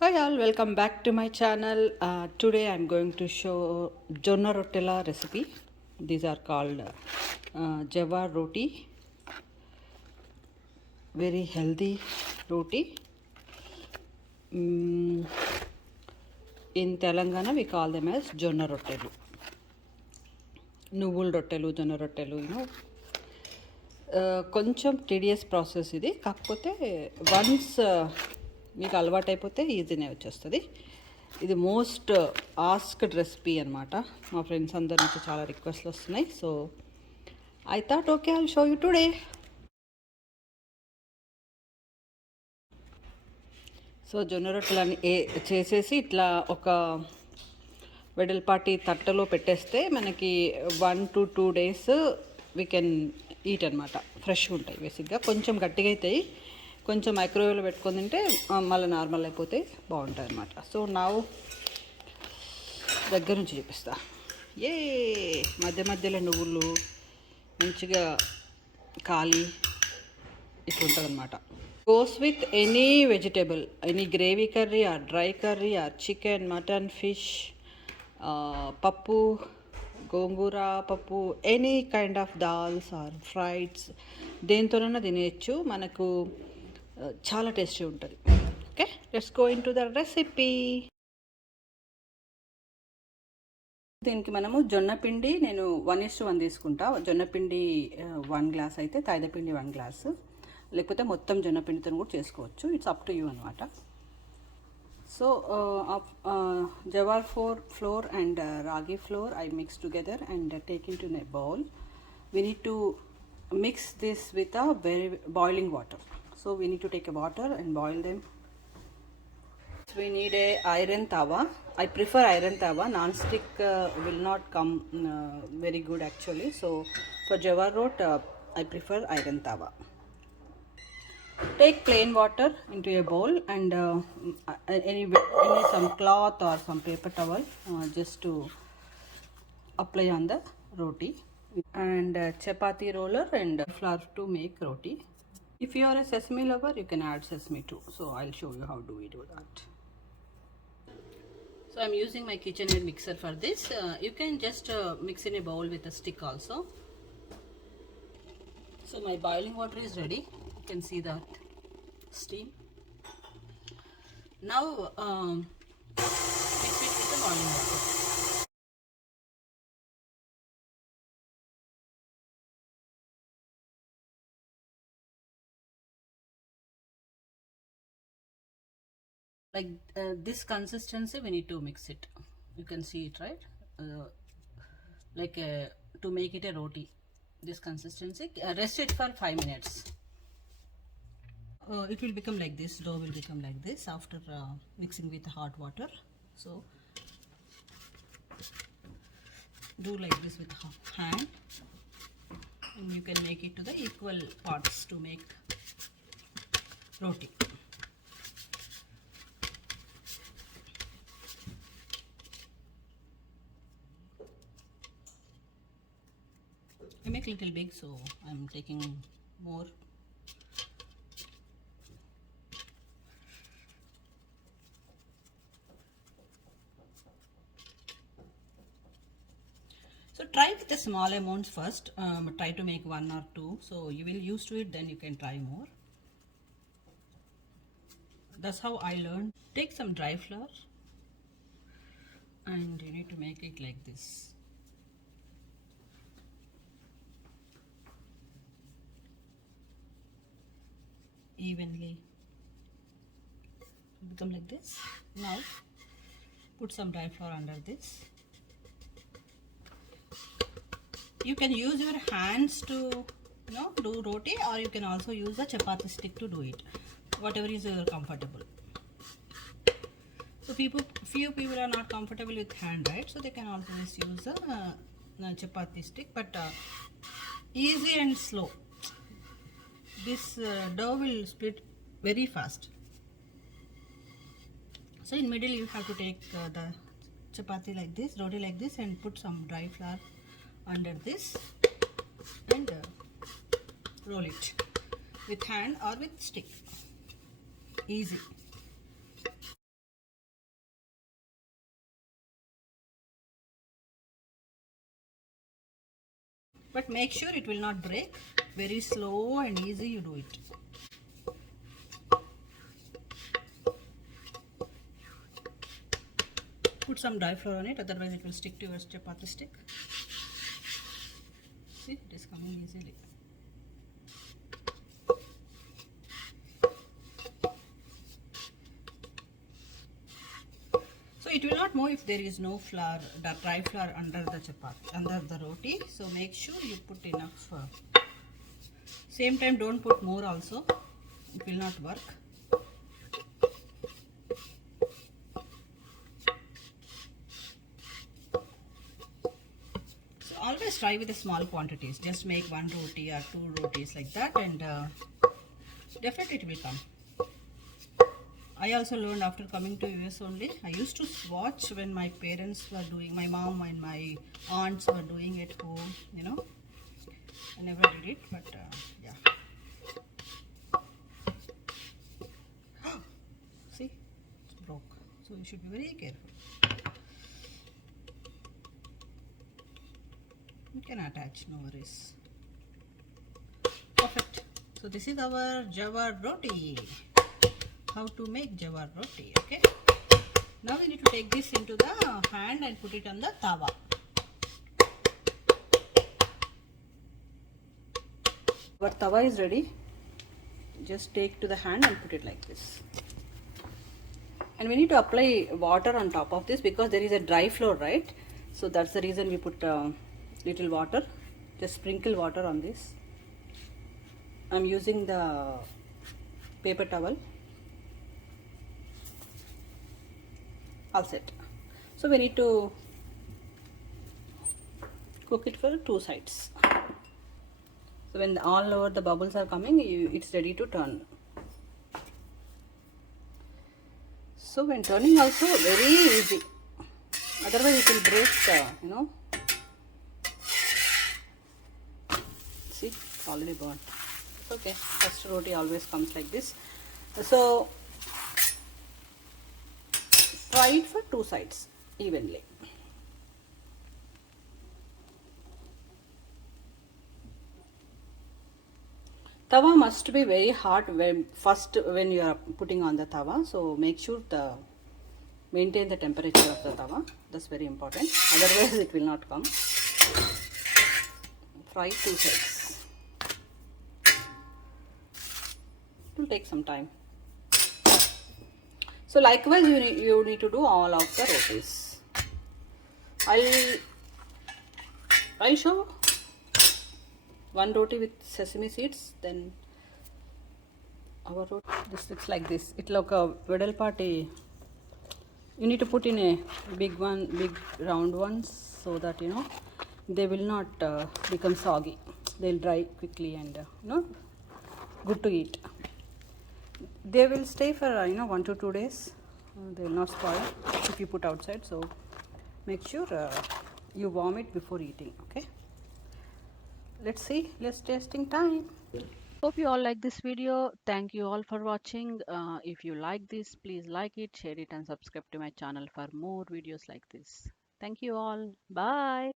Hi all, welcome back to my channel. Today I'm going to show Jonna Rotella recipe. These are called Jowar Roti. Very healthy roti. In Telangana we call them as Jonna Rottelu. Nuvul Rottelu, Jonna Rottelu, కొంచెం tedious process ఇది. కాకపోతే once మీకు అలవాటు అయిపోతే ఈజీనే వచ్చేస్తుంది. ఇది most asked recipe అనమాట. మా ఫ్రెండ్స్ అందరి నుంచి చాలా రిక్వెస్ట్లు వస్తున్నాయి. So I thought okay I'll show you today. So జొన్న రొట్టెలని చేసేసి ఇట్లా ఒక వెడల్పాటి తట్టలో పెట్టేస్తే మనకి 1 to 2 days we can eat అనమాట. ఫ్రెష్గా ఉంటాయి. బేసిక్గా కొంచెం గట్టిగా అవుతాయి. కొంచెం మైక్రోవేవ్లో పెట్టుకొని తింటే మళ్ళీ నార్మల్ అయిపోతే బాగుంటాయి అనమాట. సో నా దగ్గర నుంచి చూపిస్తా. మధ్య మధ్యలో నువ్వులు మంచిగా కాలి ఇట్లుంటుంది అనమాట. Goes with any vegetable, any gravy curry or dry curry or chicken, mutton, fish, పప్పు, గోంగూర పప్పు, any kind of dals or fries, దేంతోనైనా తినేయచ్చు. మనకు చాలా టేస్టీ ఉంటుంది. Okay, let's go into the recipe. దీనికి మనము జొన్నపిండి నేను 1:1 తీసుకుంటా. జొన్నపిండి 1 గ్లాస్ అయితే తాయిదపిండి 1 గ్లాసు, లేకపోతే మొత్తం జొన్నపిండితో కూడా చేసుకోవచ్చు. ఇట్స్ అప్ టు యూ అనమాట. So jawar flour and ragi flour I mix together and take into a bowl. We need to mix this with a very boiling water. So we need to take a water and boil them. We need a iron tawa. I prefer iron tawa. Non-stick will not come very good actually. So for jawar rot I prefer iron tawa. Take plain water into a bowl and any some cloth or some paper towel just to apply on the roti, and chapati roller and flour to make roti. If you are a sesame lover, you can add sesame too. So I'll show you how do we do that. So I'm using my KitchenAid mixer for this. You can just mix in a bowl with a stick also. So my boiling water is ready. You can see that steam. Now mix it with the boiling water. Like this consistency we need to mix it. You can see it, right? To make it a roti, this consistency. Rest it for 5 minutes. It will become like this. Dough will become like this after mixing with hot water. So do like this with hand, and you can make it to the equal parts to make roti. I make little big, so I'm taking more. So try with the small amounts first. Try to make 1 or 2. So you will used to it, then you can try more. That's how I learned. Take some dry flour and you need to make it like this. Evenly. Become like this. Now put some dry flour under this. You can use your hands to do roti, or you can also use a chapati stick to do it, whatever is comfortable. So few people are not comfortable with hand, right? So they can also just use a chapati stick, but easy and slow. This dough will split very fast. So in middle you have to take the chapati like this, roti like this, and put some dry flour under this and roll it with hand or with stick. Easy. but make sure it will not break. Very slow and easy you do it. Put some dry flour on it, otherwise it will stick to your chapati stick. See, it is coming easily. So it will not move if there is no flour, the dry flour under the chapati, under the roti. So make sure you put enough. Same time, don't put more also. It will not work. So always try with the small quantities. Just make 1 roti or 2 rotis like that, and definitely it will come. I also learned after coming to US only. I used to watch when my parents were doing, my mom and my aunts were doing at home, you know. I never did it, but yeah. See, it's broke. So you should be very careful. You can attach, no worries. Perfect. So this is our Jowar Roti. How to make Jowar Roti, okay? Now we need to take this into the hand and put it on the tawa. Our tawa is ready. Just take to the hand and put it like this. And we need to apply water on top of this because there is a dry floor, right? So that's the reason we put little water. Just sprinkle water on this. I'm using the paper towel. All set. So we need to cook it for 2 sides. So when all over the bubbles are coming, it's ready to turn. So when turning also very easy. Otherwise it will break, you know. See, it's already burnt. Okay, first roti always comes like this. So fry it for 2 sides evenly. Tawa must be very hot when you are putting on the tawa. So make sure maintain the temperature of the tawa. That's very important. Otherwise it will not come. Fry 2 sides. It will take some time. So likewise you need to do all of the rotis. I'll show 1 roti with sesame seeds, then our roti. This looks like this. It like a weddle party. You need to put in a big round ones so that you know they will not become soggy. They'll dry quickly and you know good to eat. They will stay for 1 to 2 days. They will not spoil if you put outside. So make sure you warm it before eating. Okay. Let's see. Let's tasting time. Hope you all like this video. Thank you all for watching. If you like this, please like it, share it, and subscribe to my channel for more videos like this. Thank you all. Bye.